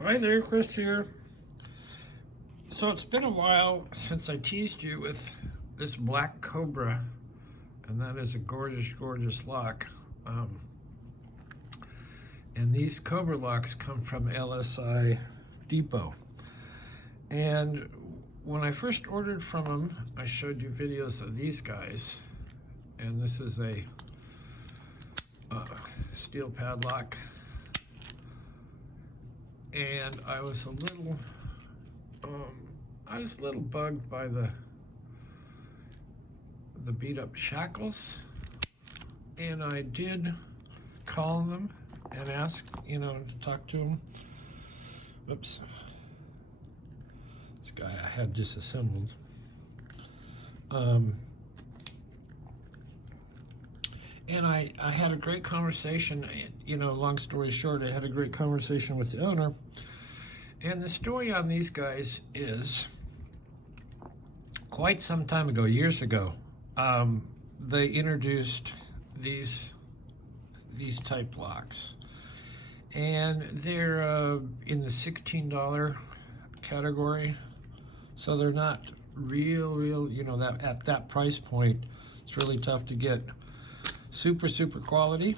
Hi there, Chris here. So it's been a while since I teased you with this black Cobra, and that is a gorgeous, gorgeous lock. And these Cobra locks come from LSI Depot. And when I first ordered from them, I showed you videos of these guys. And this is a steel padlock. And I was a little bugged by the beat up shackles, and I did call them and ask, to talk to them. Oops, this guy I had disassembled. And I had a great conversation, long story short, I had a great conversation with the owner. And the story on these guys is quite some time ago, years ago, they introduced these type locks. And they're in the $16 category. So they're not real, that at that price point, it's really tough to get super quality.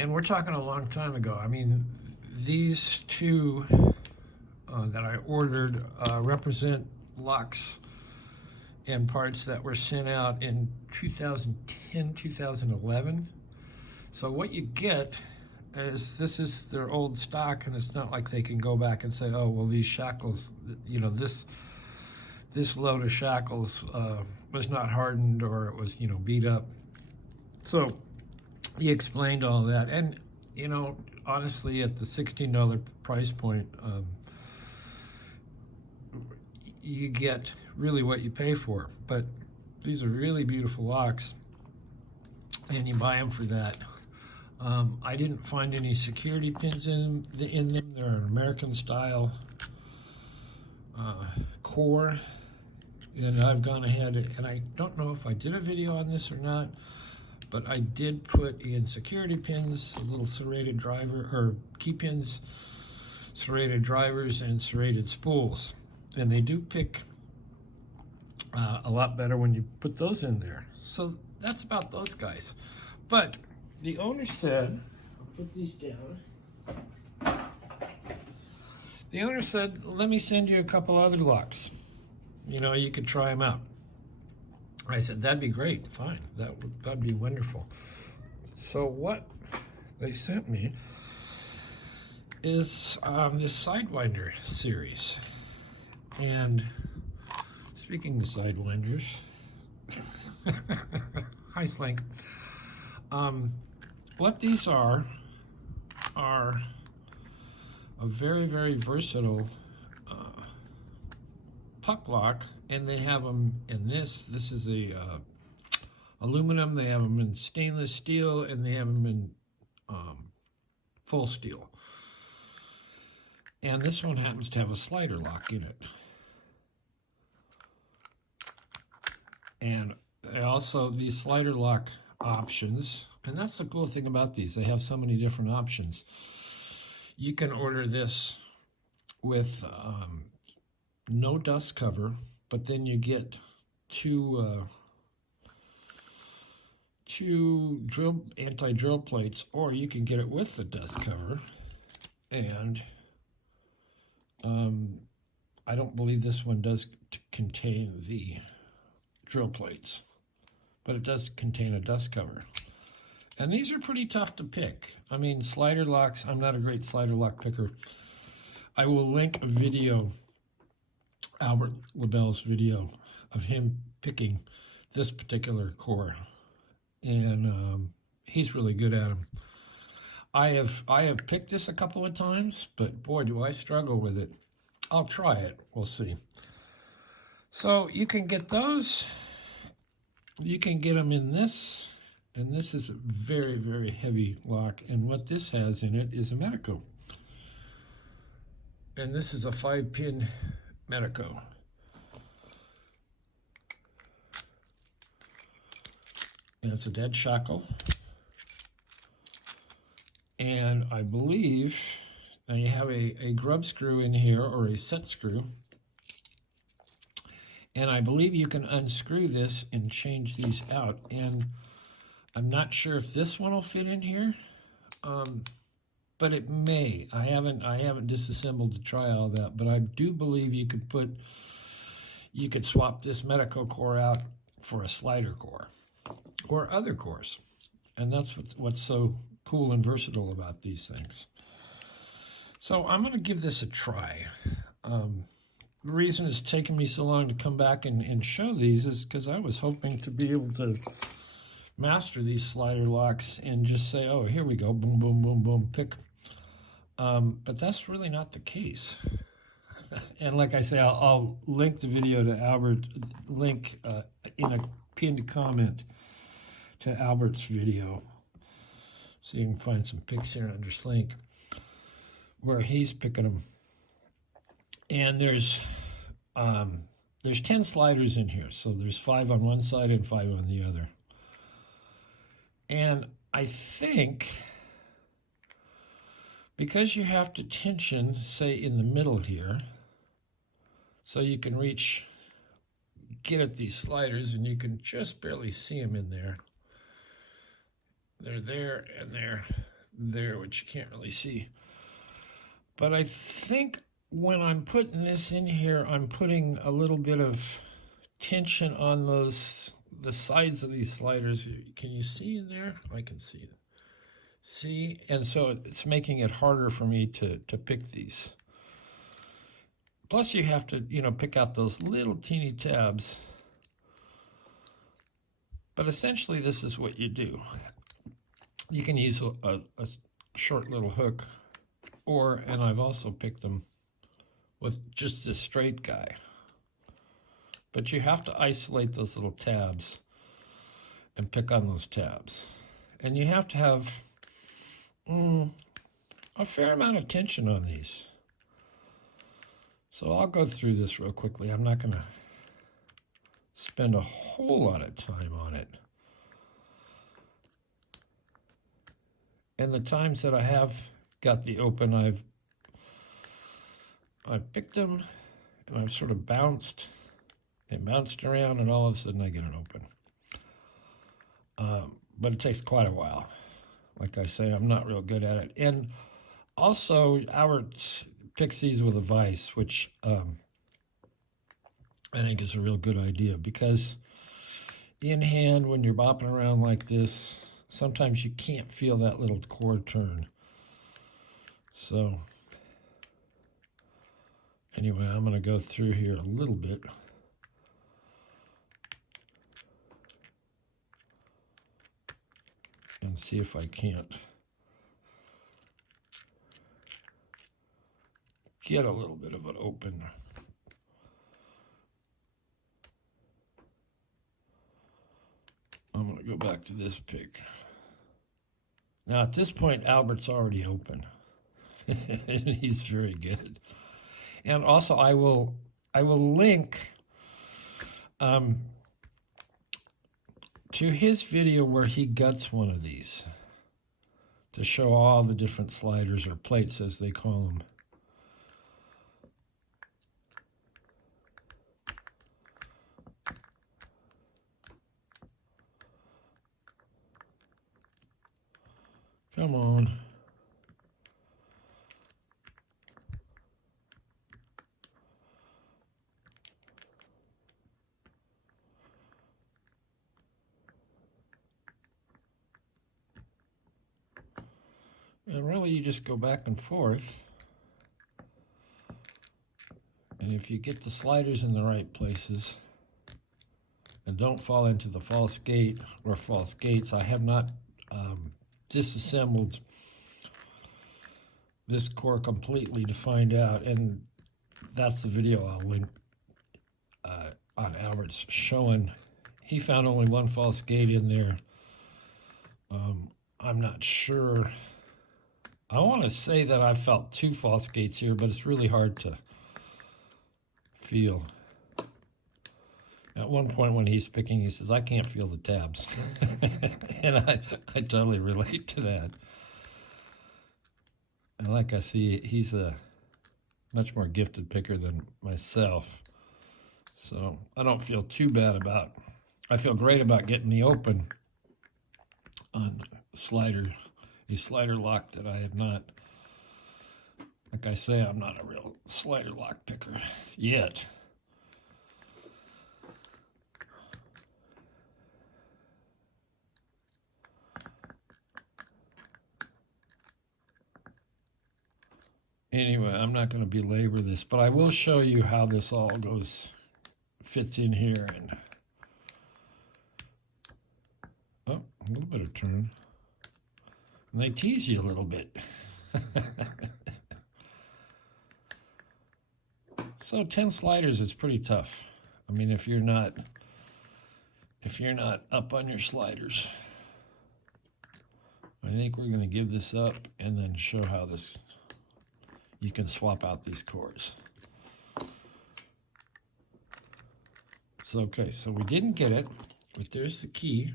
And we're talking a long time ago. I mean, these two that I ordered represent locks and parts that were sent out in 2010, 2011. So what you get is, this is their old stock, and it's not like they can go back and say, oh, well, these shackles, this load of shackles was not hardened, or it was, beat up. So he explained all that, and honestly, at the $16 price point, you get really what you pay for. But these are really beautiful locks, and you buy them for that. I didn't find any security pins in them. They're an American style core, and I've gone ahead, and I don't know if I did a video on this or not, but I did put in security pins, a little serrated driver, or key pins, serrated drivers, and serrated spools. And they do pick a lot better when you put those in there. So that's about those guys. But the owner said, I'll put these down. The owner said, let me send you a couple other locks. You could try them out. I said, that'd be great, fine, that'd be wonderful. So what they sent me is this Sidewinder series. And speaking of Sidewinders, hi Slink, what these are a very versatile puck lock, and they have them in this is a aluminum, they have them in stainless steel, and they have them in full steel. And this one happens to have a slider lock in it. And also these slider lock options, and that's the cool thing about these, they have so many different options. You can order this with no dust cover, but then you get two anti-drill plates, or you can get it with the dust cover. And I don't believe this one does contain the drill plates, but it does contain a dust cover. And these are pretty tough to pick. I mean, slider locks, I'm not a great slider lock picker. I will link a video, Albert LaBelle's video, of him picking this particular core. And he's really good at them. I have picked this a couple of times, but boy, do I struggle with it. I'll try it, we'll see. So you can get those, you can get them in this, and this is a very heavy lock, and what this has in it is a Medico. And this is a 5-pin Medico. And it's a dead shackle. And I believe now you have a grub screw in here, or a set screw. And I believe you can unscrew this and change these out. And I'm not sure if this one will fit in here, but it may. I haven't disassembled to try all that, but I do believe you could swap this Medico core out for a slider core or other cores. And that's what's so cool and versatile about these things. So I'm going to give this a try. The reason it's taken me so long to come back and show these is because I was hoping to be able to master these slider locks and just say, oh, here we go, boom, boom, boom, boom, pick. But that's really not the case. And like I say, I'll link the video to Albert, in a pinned comment to Albert's video, so you can find some pics here under Slink where he's picking them. And there's 10 sliders in here, so there's 5 on one side and 5 on the other. And I think because you have to tension, say, in the middle here, so you can get at these sliders, and you can just barely see them in there. They're there and they're there, which you can't really see. But I think when I'm putting this in here, I'm putting a little bit of tension on the sides of these sliders. Can you see in there? I can see it. See? And so it's making it harder for me to pick these. Plus you have to, pick out those little teeny tabs. But essentially this is what you do. You can use a short little hook, and I've also picked them with just a straight guy. But you have to isolate those little tabs and pick on those tabs. And you have to have a fair amount of tension on these. So I'll go through this real quickly. I'm not going to spend a whole lot of time on it. And the times that I have got the open, I've picked them, and I've sort of bounced around, and all of a sudden I get an open. But it takes quite a while. Like I say, I'm not real good at it. And also, Albert picks these with a vise, which I think is a real good idea, because in hand, when you're bopping around like this, sometimes you can't feel that little cord turn. So anyway, I'm going to go through here a little bit. And see if I can't get a little bit of it open. I'm going to go back to this pick. Now at this point, Albert's already open. And he's very good. And also I will link to his video where he guts one of these to show all the different sliders, or plates as they call them. Come on. And really you just go back and forth. And if you get the sliders in the right places and don't fall into the false gate or false gates, I have not disassembled this core completely to find out, and that's the video I'll link on Albert's showing. He found only one false gate in there. I'm not sure. I want to say that I felt 2 false gates here, but it's really hard to feel. At one point when he's picking, he says, I can't feel the tabs. And I totally relate to that. And like I see, he's a much more gifted picker than myself. So I don't feel too bad about, I feel great about getting the open on a slider lock that I have not, like I say, I'm not a real slider lock picker yet. Anyway, I'm not going to belabor this, but I will show you how this all fits in here. And oh, a little bit of turn. And they tease you a little bit. So 10 sliders is pretty tough. I mean, if you're not up on your sliders. I think we're going to give this up and then show how you can swap out these cores. So, okay, so we didn't get it, but there's the key.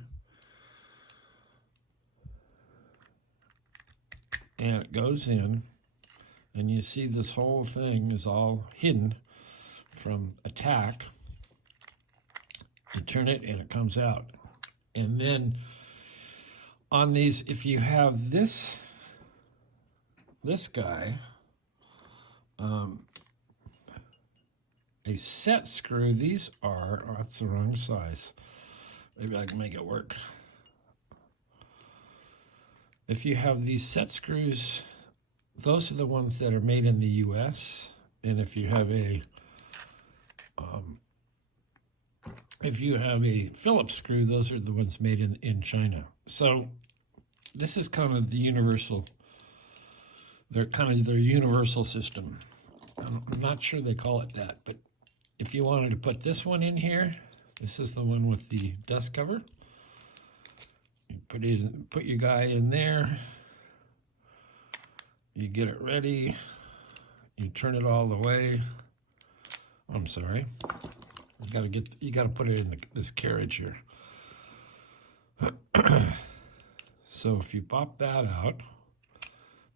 And it goes in, and you see this whole thing is all hidden from attack. You turn it and it comes out. And then on these, if you have this guy, a set screw, these are, oh, that's the wrong size. Maybe I can make it work. If you have these set screws, those are the ones that are made in the US. And if you have a Phillips screw, those are the ones made in China. So this is kind of the universal, they're kind of their universal system. I'm not sure they call it that, but if you wanted to put this one in here, this is the one with the dust cover. You put your guy in there. You get it ready. You turn it all the way. I'm sorry. You gotta put it in this carriage here. So if you pop that out,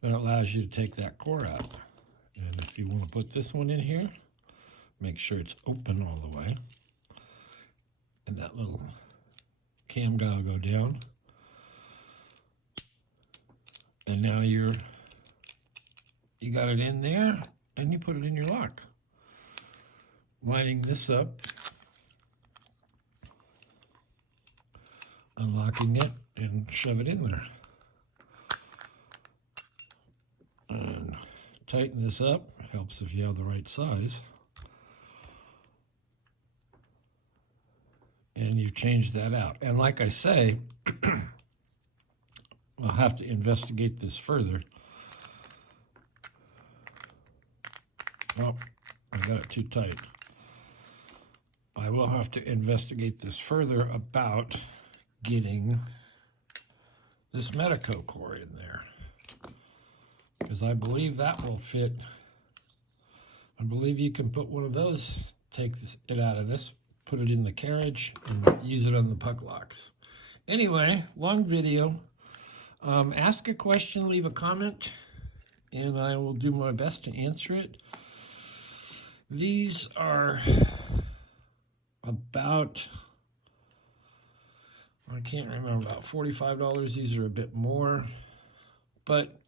then it allows you to take that core out. And if you want to put this one in here, make sure it's open all the way. And that little cam guy will go down. And now you got it in there, and you put it in your lock. Lining this up, unlocking it, and shove it in there. And tighten this up, helps if you have the right size. And you change that out. And like I say, I'll have to investigate this further. Oh, I got it too tight. I will have to investigate this further about getting this Medico core in there, because I believe that will fit. I believe you can put one of those, take it out of this, put it in the carriage, and use it on the puck locks. Anyway, long video. Ask a question, leave a comment, and I will do my best to answer it. These are about, I can't remember, about $45. These are a bit more. But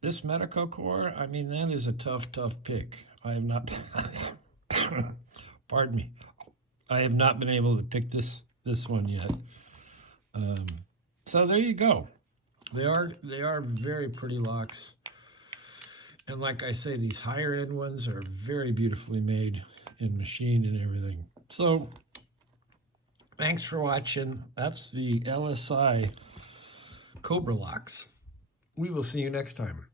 this Medico core, I mean, that is a tough pick. I have not, pardon me, I have not been able to pick this one yet. So there you go. They are very pretty locks. And like I say, these higher end ones are very beautifully made and machined and everything. So thanks for watching. That's the LSI Cobra locks. We will see you next time.